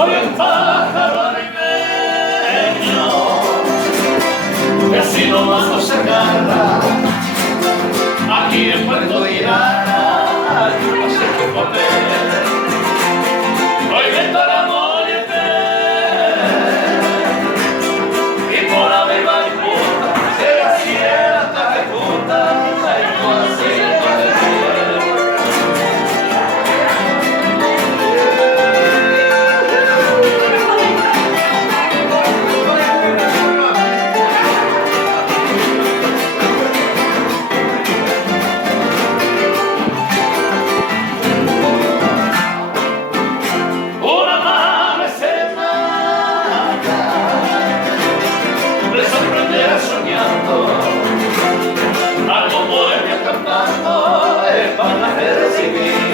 Soy un pájaro arimeño que así nomás no se agarra. Aquí en Puerto Tirana yo no sé qué comer. Hoy me toca morir y por la viva y puta se la sienta que puta y no así no de soñando, algo bohemio cantando, para recibir.